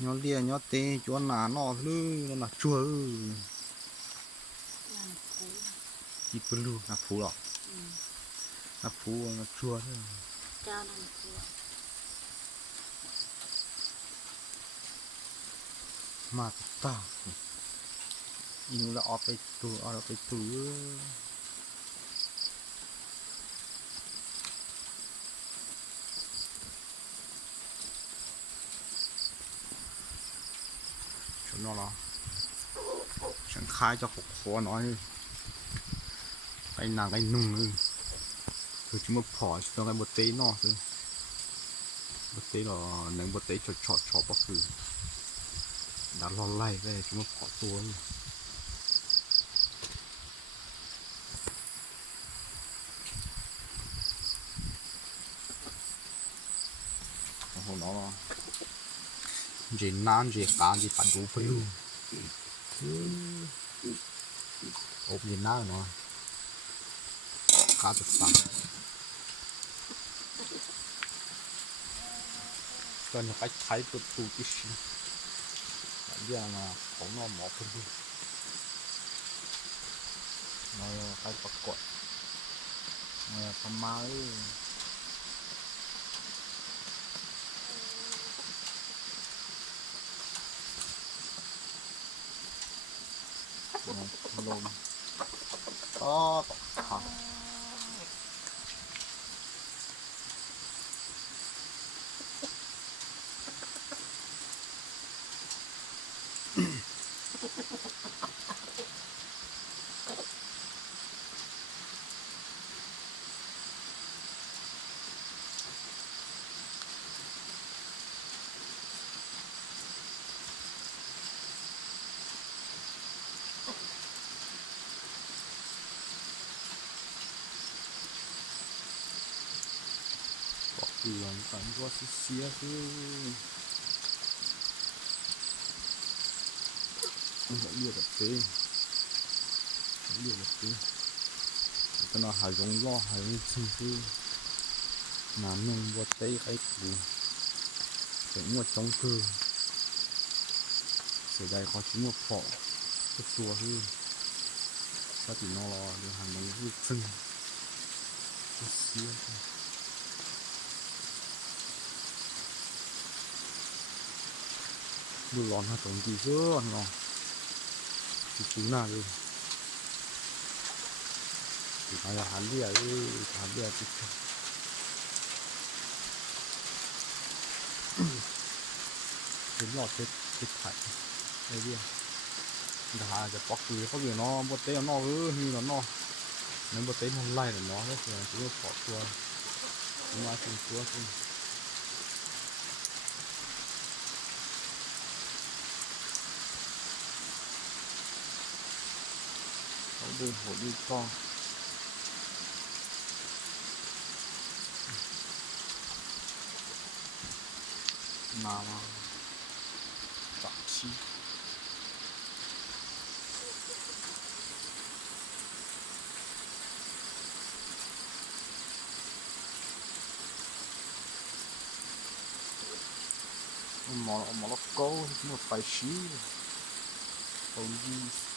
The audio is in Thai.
nhỏ lia nhỏ tê chúa nà nó lư nó là chua chỉ bự lu là phú lọ là phú là chua thôi mà ta inu là ởไปtu chúng nó làฉันคายจะหกคอน้อยไอ้นางไอ้นุ่งเลยคือจะมาผอจะต้องไอ้บดเต้นอสิบดเต้หรอหนังบดเต้ชอบก็คือดันรอนไล่ไปจะมาผอตัวโอ้โหน้องเจนน้ำเจการเจปัดดูไปดูอบเย็นน้ำเนาะขาจะสั่นตอนนี้ไปใช้ตัวตูดิชเดี๋ยวมาของน้องหมอไปดูมาไปประกวดมาทำมาลมก็ตกค่ะเรื่องกันว่าเสียคือเรียกแบบนี้เรียกแบบนี้ก็น่าหายลงล่อหายซึ่งคือน้ำนุ่งวัดเต้ไข่ปูเป็นงวดจงคือเสียดายเขาชิ้นงวดเพาะตัวคือถ้าติดนอรอเดี๋ยวหันมาคือซึ่งเสียดูร้อนฮะตรงที่เสื้อเนาะที่ปูหน้าเลยที่ทำอาหารเลี้ยทำเลี้ยที่เป็นหลอดติดไข่ไอ้เลี้ยด่าจะปอกคือเขาอยู่เนาะบดเต้เนาะมีเนาะนั่นบดเต้มันไล่เนาะก็คือตัวปอกตัวมาถึงตัวขึ้นดูหัวดูกล้องมาตักชีมอลโก้ที่มันไปชีตรงนี้